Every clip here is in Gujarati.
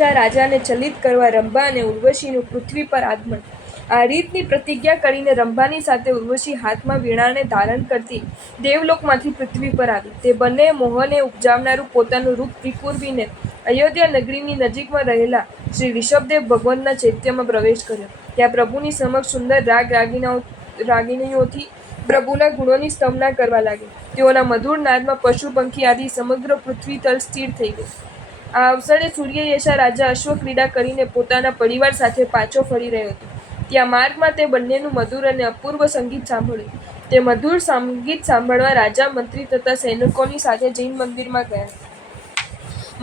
યશા રાજાને ચલિત કરવા રંભા અને ઉર્વશીનું પૃથ્વી પર આગમન. આ રીતની પ્રતિજ્ઞા કરીને રંભાની સાથે ઉર્વશી હાથમાં વીણાને ધારણ કરતી દેવલોકમાંથી પૃથ્વી પર આવી. તે બંને મોહને ઉપજાવનારું પોતાનું રૂપ વિખૂરવીને અયોધ્યા નગરીની નજીકમાં રહેલા શ્રી ઋષભદેવ ભગવંતના ચૈત્યમાં પ્રવેશ કર્યો. ત્યાં પ્રભુની સમક્ષ સુંદર રાગિણીઓથી પ્રભુના ગુણોની સ્તવના કરવા લાગ્યા. તેઓના મધુર નાદમાં પશુ પંખી આદિ સમગ્ર પૃથ્વી તલ સ્થિર થઈ ગઈ. આ અવસરે સૂર્યયશા રાજા અશ્વક્રીડા કરીને પોતાના પરિવાર સાથે પાછો ફરી રહ્યો હતો. ત્યાં માર્ગમાં તે બંનેનું મધુર અને અપૂર્વ સંગીત સાંભળ્યું. તે મધુર સંગીત સાંભળવા રાજા, મંત્રી તથા સૈનિકોની સાથે જૈન મંદિરમાં ગયા.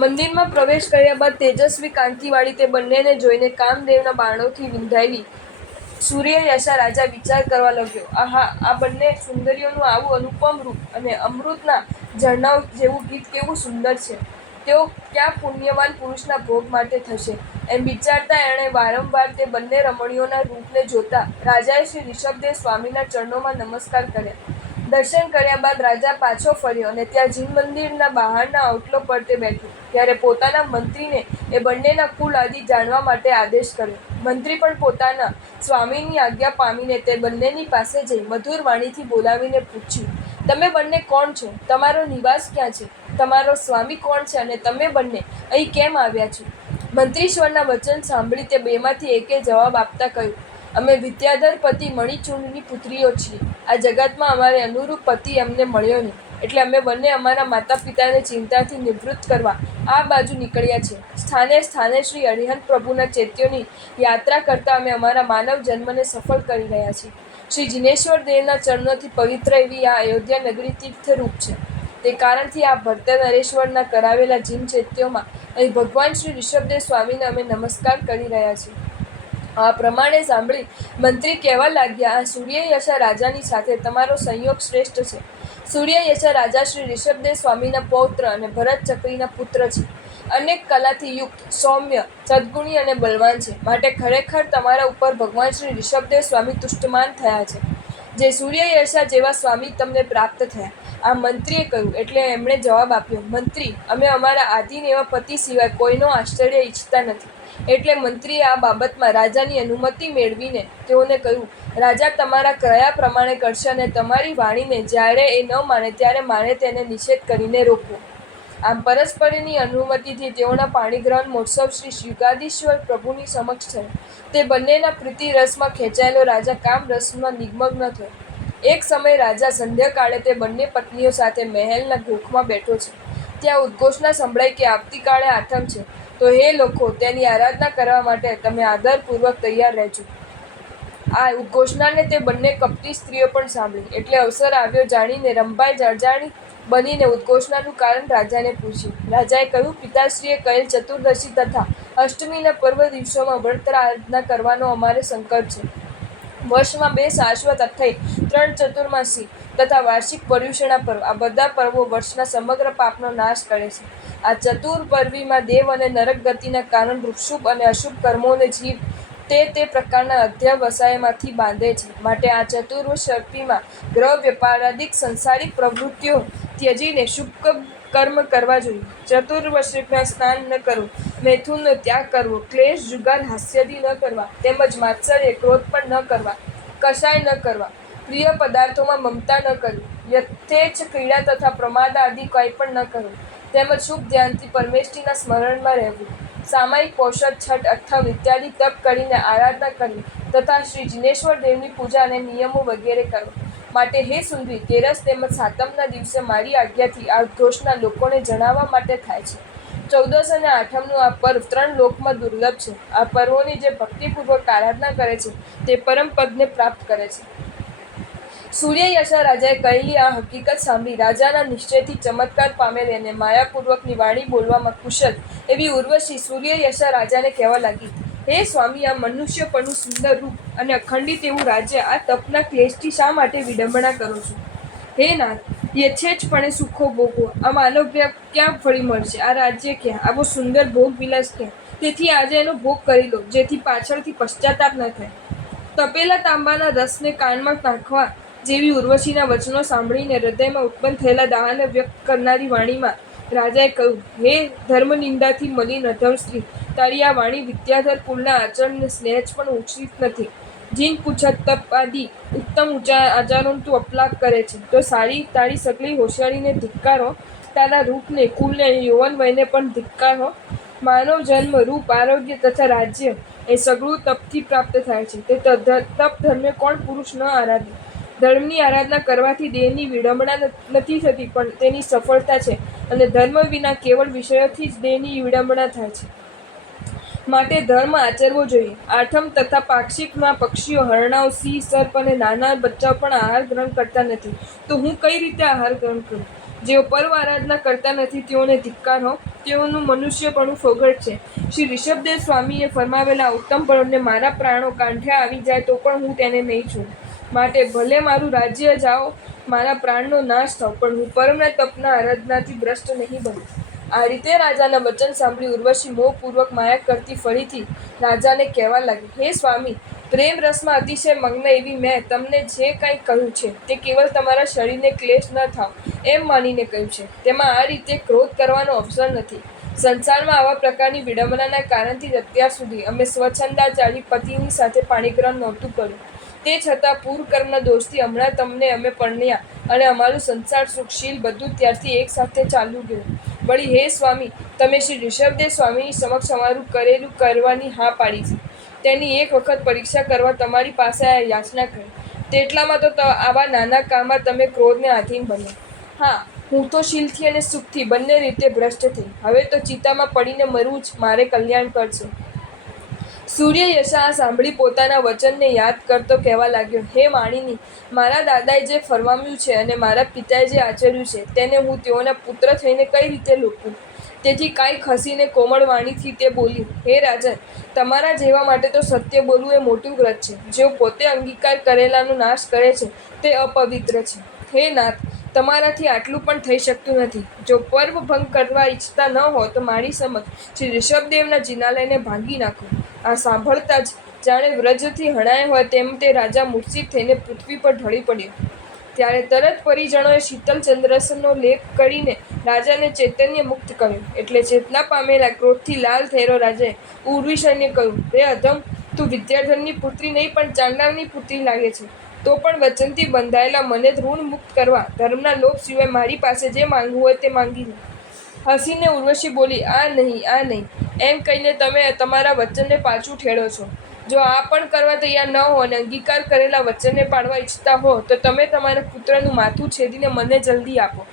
મંદિરમાં પ્રવેશ કર્યા બાદ તેજસ્વી કાંતિવાળી તે બંનેને જોઈને કામદેવના બાણોથી વિંધાયેલી સૂર્યયશા રાજા વિચાર કરવા લાગ્યો, આહા, આ બંને સુંદરીઓનું આવું અનુપમ રૂપ અને અમૃતના ઝરણાઓ જેવું ગીત કેવું સુંદર છે. તેઓ ક્યાં પુણ્યવાન પુરુષના ભોગ માટે થશે? એમ વિચારતા એણે વારંવાર તે બંને રમણીઓના રૂપને જોતા રાજાએ શ્રી ઋષભદેવ સ્વામીના ચરણોમાં નમસ્કાર કર્યા. દર્શન કર્યા બાદ રાજા પાછો ફર્યો અને ત્યાં જીન મંદિરના બહારના આઉટલો પર તે બેઠો. ત્યારે પોતાના મંત્રીને એ બંનેના કુલ આદિ જાણવા માટે આદેશ કર્યો. મંત્રી પણ પોતાના સ્વામીની આજ્ઞા પામીને તે બંનેની પાસે જઈ મધુર વાણીથી બોલાવીને પૂછ્યું, તમે બંને કોણ છો? તમારો નિવાસ ક્યાં છે? તમારો સ્વામી કોણ છે અને તમે બંને અહીં કેમ આવ્યા છો? મંત્રીશ્વરના વચન સાંભળી તે બેમાંથી એકે જવાબ આપતા કહ્યું, અમે વિદ્યાધર પતિ મણિચૂંડની પુત્રીઓ છીએ. આ જગતમાં અમારે અનુરૂપ પતિ અમને મળ્યો નહીં, એટલે અમે બંને અમારા માતા પિતાને ચિંતાથી નિવૃત્ત કરવા આ બાજુ નીકળ્યા છે. સ્થાને સ્થાને શ્રી અરિહંત પ્રભુના ચૈત્યોની યાત્રા કરતા અમે અમારા માનવ જન્મને સફળ કરી રહ્યા છીએ. શ્રી જિનેશ્વર દેવના ચરણોથી પવિત્ર એવી આ અયોધ્યા નગરી તીર્થરૂપ છે. તે કારણથી આ ભરત નરેશ્વરના કરાવેલા જીન ચૈત્યોમાં અહીં ભગવાન શ્રી ઋષભદેવ સ્વામીને અમે નમસ્કાર કરી રહ્યા છીએ. આ પ્રમાણે સાંભળી મંત્રી કહેવા લાગ્યા, આ સૂર્યયશા રાજાની સાથે તમારો સંયોગ શ્રેષ્ઠ છે. સૂર્યયશા રાજા શ્રી ઋષભદેવ સ્વામીના પૌત્ર અને ભરત ચક્રીના પુત્ર છે. અનેક કલાથી યુક્ત, સૌમ્ય, સદ્ગુણી અને બલવાન છે. માટે ખરેખર તમારા ઉપર ભગવાન શ્રી ઋષભદેવ સ્વામી તુષ્ટમાન થયા છે. જે સૂર્યયશા જેવા સ્વામી તમને પ્રાપ્ત થયા. આ મંત્રીએ કહ્યું. એટલે એમણે જવાબ આપ્યો, મંત્રી, અમે અમારા આધીન એવા પતિ સિવાય કોઈનો આશ્ચર્ય ઈચ્છતા નથી. એટલે મંત્રીએ આ બાબતમાં રાજાની અનુમતિ મેળવીને તેઓને કહ્યું, રાજા તમારા કયા પ્રમાણે કરશે અને તમારી વાણીને જ્યારે એ ન માને ત્યારે મારે તેને નિષેધ કરીને રોકવો. આમ પરસ્પરની અનુમતિથી તેઓના પાણીગ્રહણ મહોત્સવ શ્રી યુગાદીશ્વર પ્રભુની સમક્ષ થયો. તે બંનેના પ્રીતિ રસમાં ખેંચાયેલો રાજા કામ રસમાં નિમગ્ન થયો. એક સમય રાજા સંધ્યાકાળે તે બંને પત્નીઓ સાથે મહેલના ગોખમાં બેઠો છે. ત્યાં ઉદ્ઘોષણા સંભળાઈ કે આવતીકાલે આઠમ છે, તો હે લોકો, તેની આરાધના કરવા માટે તમે આદરપૂર્વક તૈયાર રહેજો. આ ઉદ્ઘોષણાને તે બંને કપટી સ્ત્રીઓ પણ સાંભળી. એટલે અવસર આવ્યો જાણીને રંભાએ જળજાણી બનીને ઉદ્ઘોષણાનું કારણ રાજાને પૂછ્યું. રાજાએ કહ્યું, પિતાશ્રીએ કહેલ ચતુર્દશી તથા અષ્ટમીના પર્વ દિવસોમાં વ્રત આરાધના કરવાનો અમારે સંકલ્પ છે. વર્ષમાં 2 શાશ્વત અથઈ 3 ચતુર્માસી તથા વાર્ષિક પર્યુષણા પર્વ, આ બધા પર્વો વર્ષના સમગ્ર પાપનો નાશ કરે છે. આ ચતુર્પર્વીમાં દેવ અને નરક ગતિના કારણ શુભ અને અશુભ કર્મોને જીવ તે પ્રકારના અધ્યાવસાયમાંથી બાંધે છે. માટે આ ચતુર્શક્તિમાં ગ્રહ વ્યાપારાદિક સંસારિક પ્રવૃત્તિઓ ત્યજીને શુભ કર્મ કરવા જોઈએ. ચતુર્વશીમાં સ્નાન ન કરવું, મૈથુનનો ત્યાગ કરવો, ક્લેશ, જુગાર, હાસ્યાદિ ન કરવા, તેમજ માત્સર્ય, ક્રોધ પણ ન કરવા, કશાય ન કરવા, પ્રિય પદાર્થોમાં મમતા ન કરવી, યથેચ્છ ક્રીડા તથા પ્રમાદ આદિ કંઈ પણ ન કરવું, તેમજ શુભ ધ્યાનથી પરમેષ્ઠીના સ્મરણમાં રહેવું, સામાયિક પોષદ, છઠ, અઠ્ઠમ ઇત્યાદિ તપ કરીને આરાધના કરવી તથા શ્રી જિનેશ્વર દેવની પૂજા અને નિયમો વગેરે કરવા. માટે હે સુંદરી, તેરસ તેમજ સાતમના દિવસે મારી આજ્ઞાથી આ ઉદ્ઘોષણા લોકોને જણાવવા માટે થાય છે. 14 અને આઠમનું આ પર્વ 3 લોકમાં દુર્લભ છે. આ પર્વોની જે ભક્તિપૂર્વક આરાધના કરે છે તે પરમ પદને પ્રાપ્ત કરે છે. સૂર્યયશા રાજાએ કહેલી આ હકીકત સાંભળી રાજાના નિશ્ચયથી ચમત્કાર પામેલી અને માયાપૂર્વકની વાણી બોલવામાં કુશળ એવી ઉર્વશી સૂર્યયશા રાજાને કહેવા લાગી, હે સ્વામી, આ મનુષ્યપણું સુંદર રૂપ અને અખંડિત એવું રાજ્ય, આ તપના ક્લેશથી શા માટે વિડંબના કરો છો? હે નાથ, યથેચ્છપણે સુખો ભોગવો, આ માનવ ક્યાં ફળી મળશે? આ રાજ્ય ક્યાં? આવો સુંદર ભોગ વિલાસ ક્યાં? તેથી આજે એનો ભોગ કરી લો, જેથી પાછળથી પશ્ચાતાપ ન થાય. તપેલા તાંબાના રસને કાનમાં નાખવા જેવી ઉર્વશીના વચનો સાંભળીને હૃદયમાં ઉત્પન્ન થયેલા દાહને વ્યક્ત કરનારી વાણીમાં રાજાએ કહ્યું, હે ધર્મનિંદાથી મલિન અધમ સ્ત્રી, તારી આ વાણી વિદ્યાધર કુળના આચરણને સ્નેહ પણ ઉચિત નથી. જીન પૂછા તપ આદિ ઉત્તમ આચારોનો તું અપલાપ કરે છે, તો સારી તારી સકલી હોશિયારીને ધિક્કારો, તારા રૂપને, કુલને અને યૌવન વયને પણ ધિક્કારો. માનવ જન્મ, રૂપ, આરોગ્ય તથા રાજ્ય એ સગળું તપથી પ્રાપ્ત થાય છે. તે તપ ધર્મે કોણ પુરુષ ન આરાધે? ધર્મની આરાધના કરવાથી દેહની વિડંબના નથી થતી, પણ તેની સફળતા છે, અને ધર્મ વિના કેવળ વિષયોથી જ દેહની વિડંબના થાય છે. માટે ધર્મ આચરવો જોઈએ. આઠમ તથા પાક્ષિકમાં પક્ષીઓ, હરણાઓ, સિંહ, સર્પ અને નાના બચ્ચાઓ પણ આહાર ગ્રહણ કરતા નથી, તો હું કઈ રીતે આહાર ગ્રહણ કરું? જેઓ પર્વ આરાધના કરતા નથી તેઓને ધિક્કાર હો, તેઓનું મનુષ્યપણું ફોગટ છે. શ્રી ઋષભદેવ સ્વામીએ ફરમાવેલા ઉત્તમ પળોને મારા પ્રાણો કાંઠે આવી જાય તો પણ હું તેને નહીં છોડું. માટે ભલે મારું રાજ્ય જાઓ, મારા પ્રાણનો નાશ થાવ, પણ હું પરમના તપના આરાધનાથી ભ્રષ્ટ નહીં બનું. આ રીતે રાજાના વચન સાંભળી ઉર્વશી મોહપૂર્વક માયા કરતી ફરીથી રાજાને કહેવા લાગી, હે સ્વામી, પ્રેમ રસમાં અતિશય મગ્ન એવી મેં તમને જે કંઈ કહ્યું છે તે કેવળ તમારા શરીરને ક્લેશ ન થાવ એમ માનીને કહ્યું છે. તેમાં આ રીતે ક્રોધ કરવાનો અવસર નથી. સંસારમાં આવા પ્રકારની વિડંબનાના કારણથી જ અત્યાર સુધી અમે સ્વચ્છંદાચારી પતિની સાથે પાણીગ્રહણ નહોતું કર્યું. તે છતાં પૂર્વકર્મના દોષથી હમણાં તમને અમે પરણ્યા, અને અમારું સંસાર સુખશીલ બધું ત્યારથી એક સાથે ચાલ્યું ગયું. વળી હે સ્વામી, તમે શ્રી ઋષભદેવ સ્વામીની સમક્ષ અમારું કરેલું કરવાની હા પાડી છે, તેની એક વખત પરીક્ષા કરવા તમારી પાસે આ યાચના કરી. તેટલામાં તો આવા નાના કામમાં તમે ક્રોધને આધીન બન્યા. હા, હું તો શીલથી અને સુખથી બંને રીતે ભ્રષ્ટ થઈ. હવે તો ચિતામાં પડીને મરવું જ મારે કલ્યાણ કરશે. સૂર્યયશા આ સાંભળી પોતાના વચનને યાદ કરતો કહેવા લાગ્યો, હે માણિની, મારા દાદાએ જે ફરમાવ્યું છે અને મારા પિતાએ જે આચર્યું છે તેને હું તેઓના પુત્ર થઈને કઈ રીતે લોપું? તેથી કાંઈક હસીને કોમળ વાણીથી તે બોલી, હે રાજન, તમારા જેવા માટે તો સત્ય બોલવું એ મોટું વ્રત છે. જેઓ પોતે અંગીકાર કરેલાનો નાશ કરે છે તે અપવિત્ર છે. હે નાથ, તમારાથી આટલું પણ થઈ શકતું નથી. જો પર્વ ભંગ કરવા ઈચ્છતા ન હો તો મારી સમક્ષ શ્રી ઋષભદેવના જિનાલયને ભાંગી નાખો. આ સાંભળતા જ જાણે વ્રજથી હણાય હોય તેમ તે રાજા મૂર્છિત થઈને પૃથ્વી પર ઢળી પડ્યો. ત્યારે તરત પરિજનોએ શીતલ ચંદ્રસનો લેપ કરીને રાજાને ચૈતન્ય મુક્ત કર્યો. એટલે ચેતના પામેલા ક્રોધથી લાલ થયેલો રાજાએ ઉર્વિશને કહ્યું, હે અધમ, તું વિદ્યાધરની પુત્રી નહીં પણ ચાંડાળની પુત્રી લાગે છે. તો પણ વચનથી બંધાયેલા મને ઋણ મુક્ત કરવા ધર્મના લોભ સિવાય મારી પાસે જે માંગવું હોય તે માંગી લે. હસીને ઉર્વશી બોલી, આ નહીં, આ નહીં એમ કહીને તમે તમારા વચનને પાછું ઠેળો છો. જો આ પણ કરવા તૈયાર ન હો અને અંગીકાર કરેલા વચનને પાડવા ઈચ્છતા હો તો તમે તમારા પુત્રનું માથું છેદીને મને જલ્દી આપો.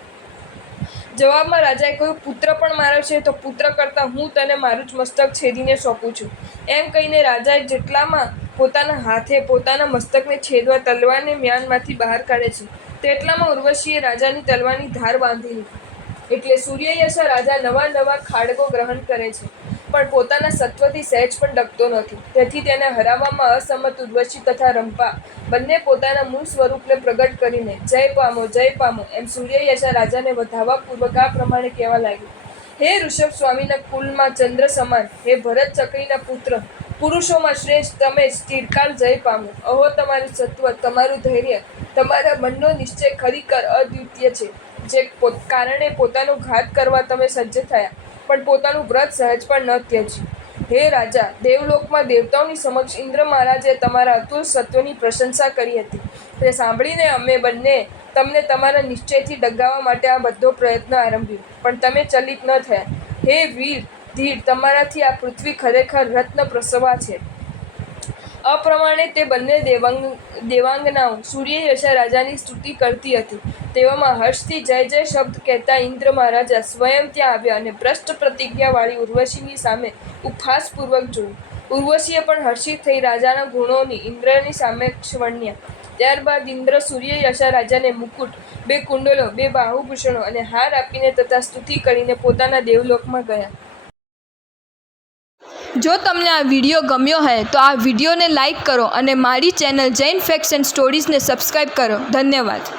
જવાબમાં રાજાએ કહ્યું, પુત્ર પણ મારો છે તો પુત્ર કરતાં હું તને મારું જ મસ્તક છેદીને સોંપું છું. એમ કહીને રાજાએ જેટલામાં પોતાના હાથે પોતાના મસ્તકને છેદવા તલવારને મ્યાનમાંથી બહાર કાઢે છે, તેટલામાં ઉર્વશીએ રાજાની તલવારની ધાર બાંધી લીધી. એટલે સૂર્યયશા રાજા નવા નવા ખાડગો ગ્રહણ કરે છે, પણ પોતાના સત્વથી સહેજ પણ ડગતો નથી. તેથી તેને હરાવવામાં અસમર્થ ઉર્વશી તથા રંપા બંને પોતાના મૂળ સ્વરૂપને પ્રગટ કરીને જય પામો એમ સૂર્યયશા રાજાને વધાવવાપૂર્વક આ પ્રમાણે કહેવા લાગ્યું, હે ઋષભ સ્વામીના કુલમાં ચંદ્ર સમાન, હે ભરત ચક્રીના પુત્ર, પુરુષોમાં શ્રેષ્ઠ, તમે ચિરકાલ જય પામો. અહો, તમારું સત્વ, તમારું ધૈર્ય, તમારા મનનો નિશ્ચય ખરેખર અદ્વિતીય છે. જે કારણે પોતાનો ઘાત કરવા તમે સજ્જ થયા, પણ પોતાનું વ્રત સહેજ પણ ન ત્યજ્યું. હે રાજા, દેવલોકમાં દેવતાઓની સમક્ષ ઇન્દ્ર મહારાજે તમારા અતુલ સત્વની પ્રશંસા કરી હતી. તે સાંભળીને અમે બંને તમને તમારા નિશ્ચયથી ડગાવવા માટે આ બધો પ્રયત્ન આરંભ્યો, પણ તમે ચલિત ન થયા. હે વીર ધીર, તમારાથી આ પૃથ્વી ખરેખર રત્ન પ્રસવા છે. અપ્રમાણે તે બંને દેવાંગનાઓ સૂર્યયશા રાજાની સ્તુતિ કરતી હતી. તેવામાં હર્ષથી જય જય શબ્દ કહેતા ઇન્દ્ર મહારાજા સ્વયં ત્યાં આવ્યા અને ભ્રષ્ટ પ્રતિજ્ઞાવાળી ઉર્વશીની સામે ઉપહાસપૂર્વક જોયું. ઉર્વશીએ પણ હર્ષિત થઈ રાજાના ગુણોની ઇન્દ્રની સમક્ષ વર્ણ્યા. ત્યારબાદ ઇન્દ્ર સૂર્યયશા રાજાને મુકુટ, 2 કુંડલો, 2 બાહુભૂષણો અને હાર આપીને તથા સ્તુતિ કરીને પોતાના દેવલોકમાં ગયા. જો તમને આ વિડીયો ગમ્યો હોય તો આ વિડીયોને લાઈક કરો અને મારી ચેનલ જૈન ફેક્ટ્સ એન્ડ સ્ટોરીઝને સબસ્ક્રાઈબ કરો. ધન્યવાદ.